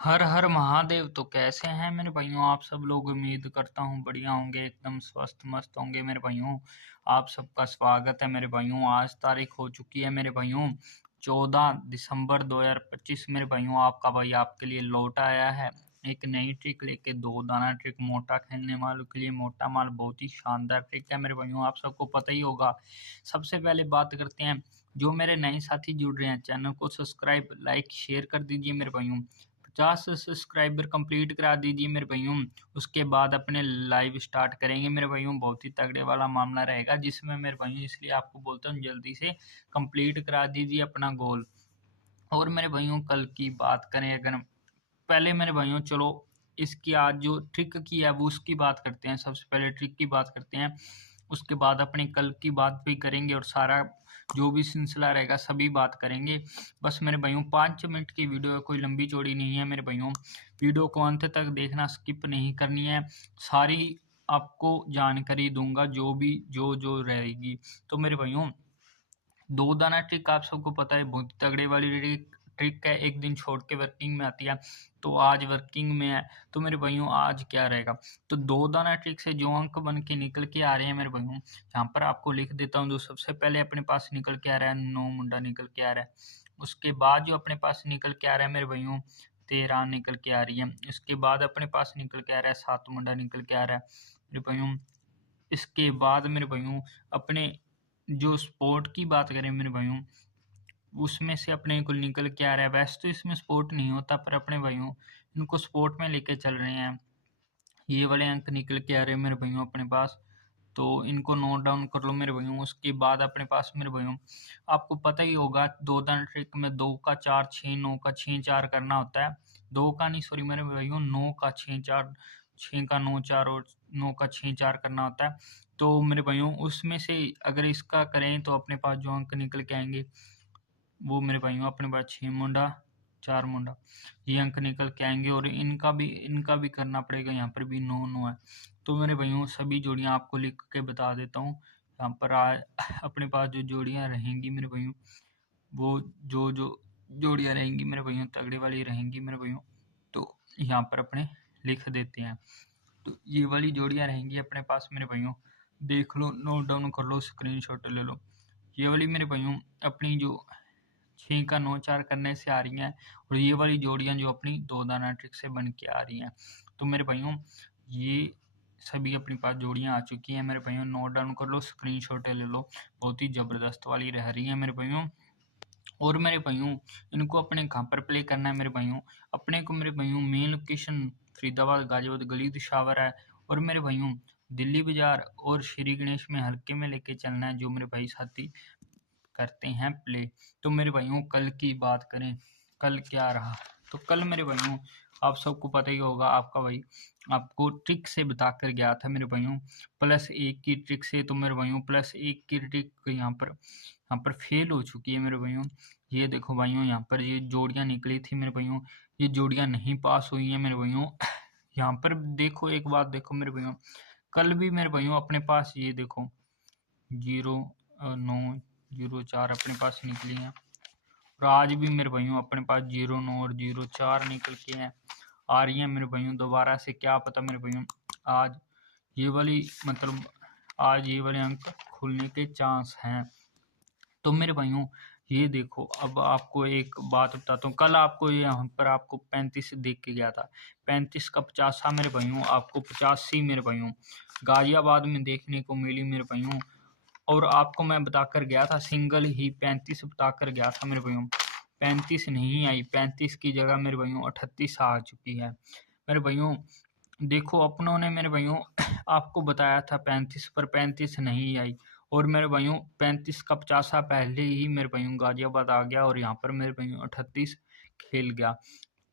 हर हर महादेव। तो कैसे हैं मेरे भाइयों आप सब लोग। उम्मीद करता हूँ बढ़िया होंगे, एकदम स्वस्थ मस्त होंगे मेरे भाइयों। आप सबका स्वागत है मेरे भाइयों। आज तारीख हो चुकी है मेरे भाइयों 14 दिसंबर 2025 मेरे भाइयों। आपका भाई आपके लिए लौट आया है एक नई ट्रिक लेके। दो दाना ट्रिक, मोटा खेलने वालों के लिए मोटा माल, बहुत ही शानदार ट्रिक है मेरे भाइयों, आप सबको पता ही होगा। सबसे पहले बात करते हैं, जो मेरे नए साथी जुड़ रहे हैं चैनल को सब्सक्राइब लाइक शेयर कर दीजिए मेरे भाइयों। 50 सब्सक्राइबर कंप्लीट करा दीजिए मेरे भाइयों। उसके बाद अपने लाइव स्टार्ट करेंगे मेरे भाइयों। बहुत ही तगड़े वाला मामला रहेगा जिसमें मेरे भाइयों, इसलिए आपको बोलता हूँ जल्दी से कंप्लीट करा दीजिए अपना गोल। और मेरे भाइयों कल की बात करें अगर, पहले मेरे भाइयों चलो इसकी आज जो ट्रिक की है वो उसकी बात करते हैं। सबसे पहले ट्रिक की बात करते हैं, उसके बाद अपने कल की बात भी करेंगे और सारा जो भी सिलसिला रहेगा सभी बात करेंगे। बस मेरे भाइयों 5 मिनट की वीडियो है, कोई लंबी चौड़ी नहीं है मेरे भाइयों। वीडियो को अंत तक देखना, स्किप नहीं करनी है। सारी आपको जानकारी दूंगा जो भी जो रहेगी। तो मेरे भाइयों दो दाना ट्रिक आप सबको पता है, बहुत तगड़े वाली ट्रिक है। एक दिन छोड़ के वर्किंग में आती है, तो आज वर्किंग में है। तो मेरे भाइयों आज क्या रहेगा, तो दो दाना ट्रिक से जो अंक बन के निकल के आ रहे हैं मेरे भाइयों, यहाँ पर आपको लिख देता हूँ। जो सबसे पहले अपने पास निकल के आ रहा है 9 मुंडा निकल के आ रहा है। उसके बाद जो अपने पास निकल के आ रहा है मेरे भाइयों 13 निकल के आ रही है। इसके बाद अपने पास निकल के आ रहा है 7 मुंडा निकल के आ रहा है मेरे भाइयों। इसके बाद मेरे भाइयों अपने जो स्पोर्ट की बात करें मेरे भाइयों, उसमें से अपने को निकल के आ रहा है। वैसे तो इसमें स्पोर्ट नहीं होता, पर अपने भाइयों इनको स्पोर्ट में लेके चल रहे हैं। ये वाले अंक निकल के आ रहे हैं मेरे भाइयों अपने पास, तो इनको नोट डाउन कर लो मेरे भाइयों। उसके बाद अपने पास मेरे भाइयों आपको पता ही होगा, दो दाना ट्रिक में 2 का 4 6 9 का 6 4 करना होता है। 2 का नहीं, सॉरी मेरे भाइयों, 9 का 6 4, 6 का 9 4 और 9 का 6 4 करना होता है। तो मेरे भाइयों उसमें से अगर इसका करें तो अपने पास जो अंक निकल के आएंगे वो मेरे भाइयों अपने पास 6 मुंडा 4 मुंडा ये अंक निकल के आएंगे। और इनका भी करना पड़ेगा। यहाँ पर भी 9 9 है। तो मेरे भाइयों सभी जोड़ियाँ आपको लिख के बता देता हूँ। यहाँ पर आज अपने पास जो जोड़ियाँ रहेंगी मेरे भाइयों, वो जो जोड़ियाँ रहेंगी मेरे भाइयों तगड़े वाली रहेंगी मेरे भाइयों। तो यहाँ पर अपने लिख देते हैं। तो ये वाली जोड़ियाँ रहेंगी अपने पास मेरे भाइयों, देख लो, नोट डाउन कर लो, स्क्रीनशॉट ले लो। ये वाली मेरे भाइयों अपनी जो 6 का 9 4 करने से आ रही हैं, और ये वाली जोड़ियाँ जो अपनी दो दाना ट्रिक से बन के आ रही हैं। तो मेरे भाइयों ये सभी अपने पास जोड़ियाँ आ चुकी हैं मेरे भाइयों। नोट डाउन कर लो, स्क्रीनशॉट ले लो। बहुत ही ज़बरदस्त वाली रह रही है मेरे भाइयों। और मेरे भाइयों इनको अपने कहाँ पर प्ले करना है मेरे भाइयों, अपने को मेरे भाइयों मेन लोकेशन फरीदाबाद गाजियाबाद गली दिशावर है। और मेरे भाइयों दिल्ली बाजार और श्री गणेश में हल्के में लेके चलना है, जो मेरे भाई साथी करते हैं प्ले। तो मेरे भाइयों कल की बात करें, कल क्या रहा, तो कल मेरे भाइयों आप सबको पता ही होगा, आपका भाई आपको ट्रिक से बताकर गया था मेरे भाइयों +1 की ट्रिक से। तो मेरे भाइयों +1 की ट्रिक यहाँ पर फेल हो चुकी है मेरे भाइयों। ये देखो भाइयों, यहाँ पर ये जोड़ियाँ निकली थी मेरे भाइयों, ये जोड़ियाँ नहीं पास हुई हैं मेरे भाइयों। यहाँ पर देखो, एक बात देखो मेरे भाइयों, कल भी मेरे भाइयों अपने पास ये देखो 0 9 0 4 अपने पास निकली हैं। और आज भी मेरे भाइयों अपने पास 0 9 और 0 4 निकल के हैं, आ रही हैं मेरे भाइयों दोबारा से। क्या पता मेरे भाइयों आज ये वाली मतलब आज ये वाले अंक खुलने के चांस हैं। तो मेरे भाइयों ये देखो, अब आपको एक बात बताता हूँ। कल आपको यहाँ पर आपको 35 देख के गया था, 35 का 50 मेरे भाइयों, आपको 85 मेरे भाइयों गाजियाबाद में देखने को मिली मेरे भाइयों। और आपको मैं बताकर गया था सिंगल ही 35 बताकर गया था मेरे भाइयों, 35 नहीं आई, 35 की जगह मेरे भाइयों 38 आ चुकी है मेरे भाइयों। देखो अपनों ने मेरे भाइयों आपको बताया था 35 पर 35 नहीं आई, और मेरे भाइयों 35 का 50 पहले ही मेरे भाइयों गाजियाबाद आ गया, और यहाँ पर मेरे भाइयों 38 खेल गया।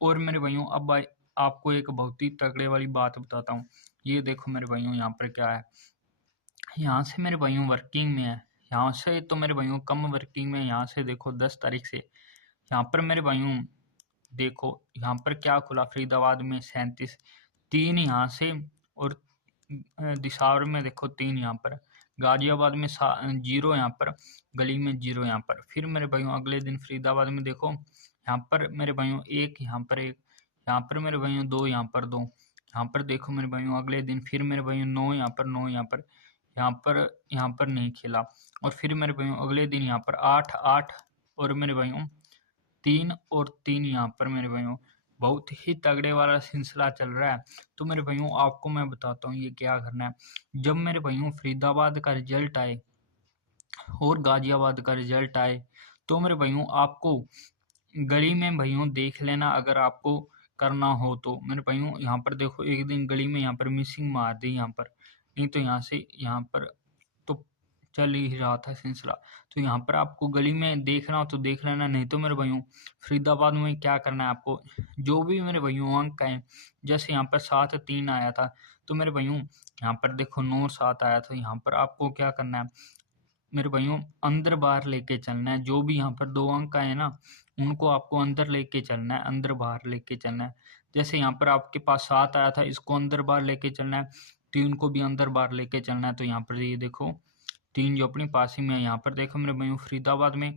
और मेरे भाइयों अब आपको एक बहुत ही तगड़े वाली बात बताता हूँ। ये देखो मेरे भाइयों यहाँ पर क्या है, यहाँ से मेरे भाइयों वर्किंग में है, यहाँ से तो मेरे भाइयों कम वर्किंग में है। यहाँ से देखो 10 तारीख से यहाँ पर मेरे भाइयों देखो, यहाँ पर क्या खुला, फरीदाबाद में 37, 3 यहाँ से, और दिसावर में देखो 3 यहाँ पर, गाजियाबाद में 0 यहाँ पर, गली में 0 यहाँ पर। फिर मेरे भाइयों अगले दिन फरीदाबाद में देखो, यहाँ पर मेरे भाइयों 1, यहाँ पर 1, यहाँ पर मेरे भाइयों 2, यहाँ पर 2, यहाँ पर देखो मेरे भाइयों अगले दिन फिर मेरे भाइयों 9, यहाँ पर 9, यहाँ पर यहाँ पर नहीं खेला। और फिर मेरे भाइयों अगले दिन यहाँ पर 8, 8 और मेरे भाइयों 3 और 3 यहाँ पर मेरे भाइयों बहुत ही तगड़े वाला सिलसिला चल रहा है। तो मेरे भाइयों आपको मैं बताता हूँ ये क्या करना है। जब मेरे भाइयों फरीदाबाद का रिजल्ट आए और गाजियाबाद का रिजल्ट आए तो मेरे भाइयों आपको गली में भाइयों देख लेना, अगर आपको करना हो तो। मेरे भाइयों यहाँ पर देखो एक दिन गली में यहाँ पर मिसिंग मार दी यहाँ पर, नहीं तो यहाँ से यहाँ पर तो चल ही रहा था सिलसिला। तो यहाँ पर आपको गली में देखना हो तो देख लेना, नहीं तो मेरे भाइयों फरीदाबाद में क्या करना है आपको, जो भी मेरे भाइयों अंक आए, जैसे यहाँ पर 7, 3 आया था तो मेरे भाइयों यहाँ पर देखो 9, 7 आया, तो यहाँ पर आपको क्या करना है मेरे भाइयों अंदर बाहर लेके चलना है। जो भी यहाँ पर 2 अंक आए ना उनको आपको अंदर लेके चलना है, अंदर बाहर लेके चलना है। जैसे यहाँ पर आपके पास 7 आया था, इसको अंदर बाहर लेके चलना है, 3 को भी अंदर बाहर लेके चलना है। तो यहाँ पर ये देखो 3 जो अपनी पासिंग में है, यहाँ पर देखो मेरे भाइयों फरीदाबाद में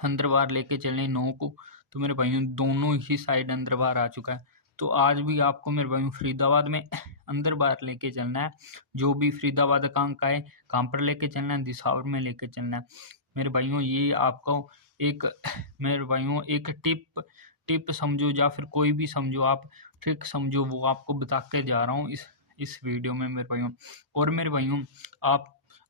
अंदर बाहर लेके चले 9 को, तो मेरे भाइयों दोनों ही साइड अंदर बाहर आ चुका है। तो आज भी आपको मेरे भाइयों फरीदाबाद में अंदर बाहर लेके चलना है। जो भी फरीदाबाद का अंक आए कहाँ पर लेके चलना है, दिसावर में लेके चलना है। मेरे भाइयों ये आपको एक मेरे भाइयों एक टिप समझो या फिर कोई भी समझो, आप ट्रिक समझो, वो आपको बता के जा रहा हूँ इस वीडियो में मेरे भाइयों। और मेरे भाइयों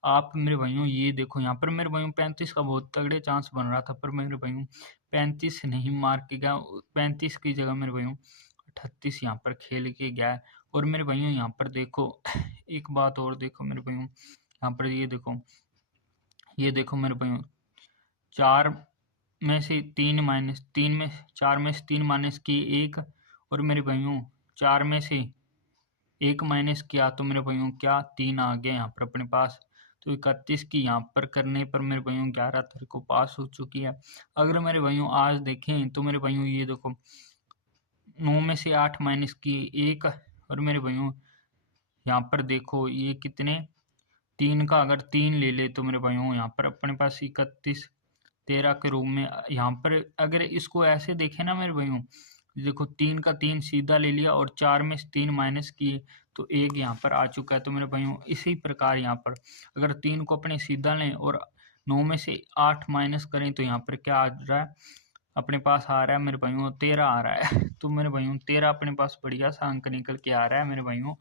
आप मेरे भाइयों ये देखो यहाँ पर मेरे भाइयों 35 का बहुत तगड़े चांस बन रहा था, पर मेरे भाइयों 35 नहीं मार के गया, 35 की जगह मेरे भाइयों 38 यहाँ पर खेल के गया है। और मेरे भाइयों यहाँ पर देखो एक बात और देखो मेरे भाइयों, यहाँ पर ये देखो मेरे भाइयों 4 में से 3 माइनस 3 में 4 में से 3 माइनस किए 1, और मेरे भाइयों 4 में से 1 माइनस किया तो मेरे भाइयों क्या 3 आ गया यहाँ पर अपने पास। तो 31 की यहाँ पर करने पर मेरे भाइयों 11 तारीख को पास हो चुकी है। अगर मेरे भाइयों आज देखें तो मेरे भाइयों ये देखो 9 में से 8 माइनस किए 1, और मेरे भाइयों यहाँ पर देखो ये कितने 3 का अगर 3 ले ले तो मेरे भाइयों यहाँ पर अपने पास 31 13 के रूप में। यहाँ पर अगर इसको ऐसे देखें ना मेरे भाइयों, देखो 3 का 3 सीधा ले लिया और 4 में से 3 माइनस किए तो 1 यहाँ पर आ चुका है। तो मेरे भाइयों इसी प्रकार यहाँ पर अगर 3 को अपने सीधा लें और 9 में से 8 माइनस करें तो यहाँ पर क्या आ रहा है अपने पास, आ रहा है मेरे भाइयों 13 आ रहा है। तो मेरे भाइयों 13 अपने पास बढ़िया सा अंक निकल के आ रहा है मेरे भाइयों।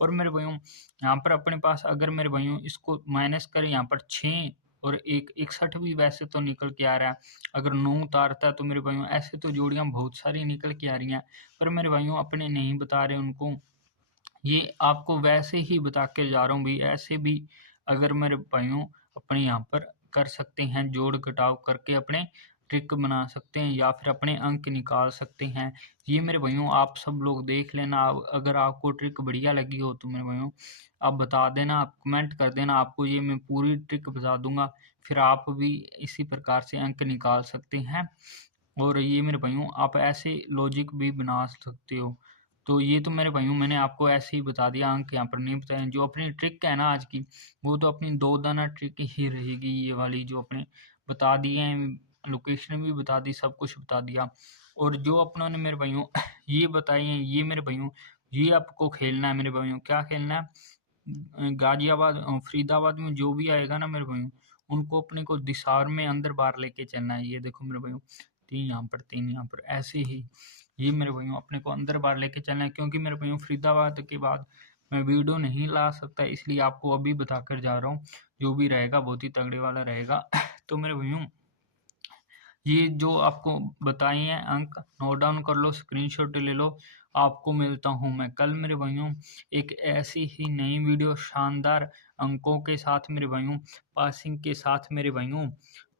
और मेरे भाइयों यहाँ पर अपने पास अगर मेरे भाइयों इसको माइनस करें यहाँ पर 6 और 1 61 भी वैसे तो निकल के आ रहा है। अगर 9 उतारता है तो मेरे भाइयों ऐसे तो जोड़ियाँ बहुत सारी निकल के आ रही हैं, पर मेरे भाइयों अपने नहीं बता रहे उनको, ये आपको वैसे ही बता के जा रहा हूँ भाई। ऐसे भी अगर मेरे भाइयों अपने यहाँ पर कर सकते हैं, जोड़ घटाव करके अपने ट्रिक बना सकते हैं या फिर अपने अंक निकाल सकते हैं। ये मेरे भाइयों आप सब लोग देख लेना। अगर आपको ट्रिक बढ़िया लगी हो तो मेरे भाइयों आप बता देना, आप कमेंट कर देना, आपको ये मैं पूरी ट्रिक बता दूंगा, फिर आप भी इसी प्रकार से अंक निकाल सकते हैं। और ये मेरे भाइयों आप ऐसे लॉजिक भी बना सकते हो। तो ये तो मेरे भाइयों मैंने आपको ऐसे ही बता दिया, अंक यहाँ पर नहीं बताए। जो अपनी ट्रिक है ना आज की, वो तो अपनी 2 दाना ट्रिक ही रहेगी ये वाली, जो अपने बता दिए हैं, लोकेशन भी बता दी, सब कुछ बता दिया। और जो अपनों ने मेरे भाइयों ये बताई हैं, ये मेरे भाइयों ये आपको खेलना है मेरे भाइयों। क्या खेलना है, गाजियाबाद फरीदाबाद में जो भी आएगा ना मेरे भाइयों, उनको अपने को दिसार में अंदर बाहर लेके चलना है। ये देखो मेरे भाइयों 3 यहाँ पर 3 यहाँ पर, ऐसे ही ये मेरे भाइयों अपने को अंदर बाहर लेके चलना है। क्योंकि मेरे भाइयों फरीदाबाद के बाद मैं वीडियो नहीं ला सकता, इसलिए आपको अभी बता कर जा रहा हूँ। जो भी रहेगा बहुत ही तगड़े वाला रहेगा। तो मेरे भाइयों ये जो आपको बताए हैं अंक नोट डाउन कर लो, स्क्रीनशॉट ले लो। आपको मिलता हूँ मैं कल मेरे भाइयों एक ऐसी ही नई वीडियो शानदार अंकों के साथ मेरे भाइयों, पासिंग के साथ मेरे भाइयों।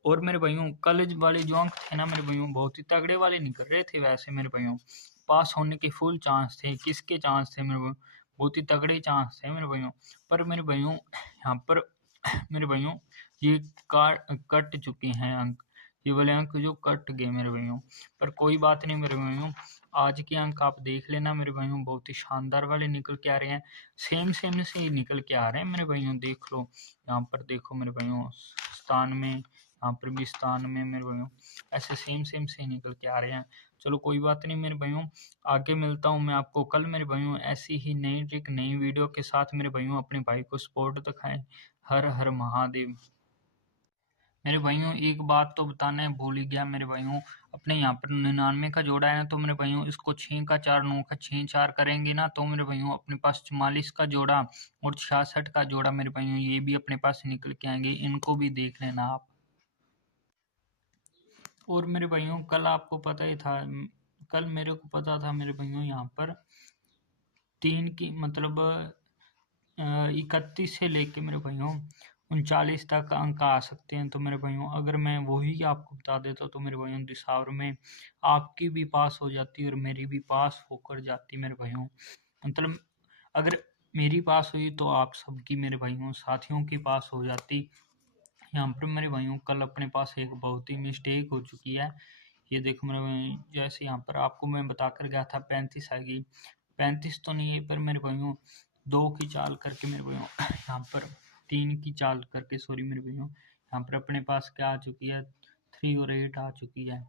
और मेरे भाइयों कल वाले जो अंक थे ना मेरे भाइयों बहुत ही तगड़े वाले निकल रहे थे वैसे मेरे भाइयों, पास होने के फुल चांस थे। किसके चांस थे मेरे भाइयों, बहुत ही तगड़े चांस थे मेरे भाइयों। पर मेरे भाइयों यहाँ पर मेरे भाइयों ये कट चुके हैं अंक, ये वाले अंक जो कट गए मेरे भाइयों। पर कोई बात नहीं मेरे भाइयों, आज के अंक आप देख लेना मेरे भाइयों, बहुत ही शानदार वाले निकल के आ रहे हैं। सेम से ही निकल के आ रहे हैं मेरे भाइयों, देख लो यहाँ पर देखो मेरे भाइयों 97 यहाँ पर भी स्थान में मेरे भाइयों ऐसे सेम सेम से निकल के आ रहे हैं। चलो कोई बात नहीं मेरे भाइयों, आगे मिलता हूँ मैं आपको कल मेरे भाइयों ऐसी ही नई ट्रिक नई वीडियो के साथ। मेरे भाइयों अपने भाई को सपोर्ट दिखाएं। हर हर महादेव। मेरे भाइयों एक बात तो बताना भूल ही गया मेरे भाइयों, अपने यहाँ पर 99 का जोड़ा है ना, तो मेरे भाइयों इसको 6 का 4 9 का 6 4 करेंगे ना, तो मेरे भाइयों अपने पास 44 का जोड़ा और 66 का जोड़ा मेरे भाइयों ये भी अपने पास निकल के आएंगे, इनको भी देख लेना आप। और मेरे भाइयों कल आपको पता ही था, कल मेरे को पता था मेरे भाइयों यहाँ पर 3 की मतलब 31 से लेके मेरे भाइयों 39 तक अंक आ सकते हैं। तो मेरे भाइयों अगर मैं वही आपको बता देता तो मेरे भाइयों दिसंबर में आपकी भी पास हो जाती और मेरी भी पास होकर जाती मेरे भाइयों। मतलब अगर मेरी पास हुई तो आप सबकी मेरे भाइयों साथियों की पास हो जाती। यहाँ पर मेरे भाइयों कल अपने पास एक बहुत ही मिस्टेक हो चुकी है। ये देखो मेरे भाई, जैसे यहाँ पर आपको मैं बताकर गया था 35 आएगी, 35 तो नहीं है पर मेरे भाइयों 2 की चाल करके मेरे भाइयों यहाँ पर 3 की चाल करके सॉरी मेरे भाइयों यहाँ पर अपने पास क्या आ चुकी है 3 और 8 आ चुकी है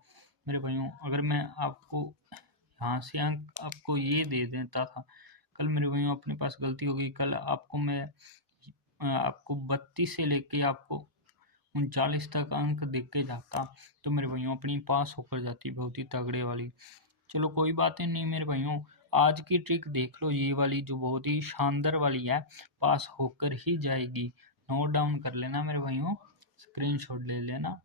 मेरे भाइयों। अगर मैं आपको यहाँ से अंक आपको ये दे देता था, कल मेरे भाइयों अपने पास गलती हो गई। कल आपको मैं आपको 32 से लेके आपको 39 तक अंक देख के जाता तो मेरे भाइयों अपनी पास होकर जाती बहुत ही तगड़े वाली। चलो कोई बात ही नहीं मेरे भाइयों, आज की ट्रिक देख लो ये वाली जो बहुत ही शानदार वाली है, पास होकर ही जाएगी। नोट डाउन कर लेना मेरे भाइयों, स्क्रीनशॉट ले लेना।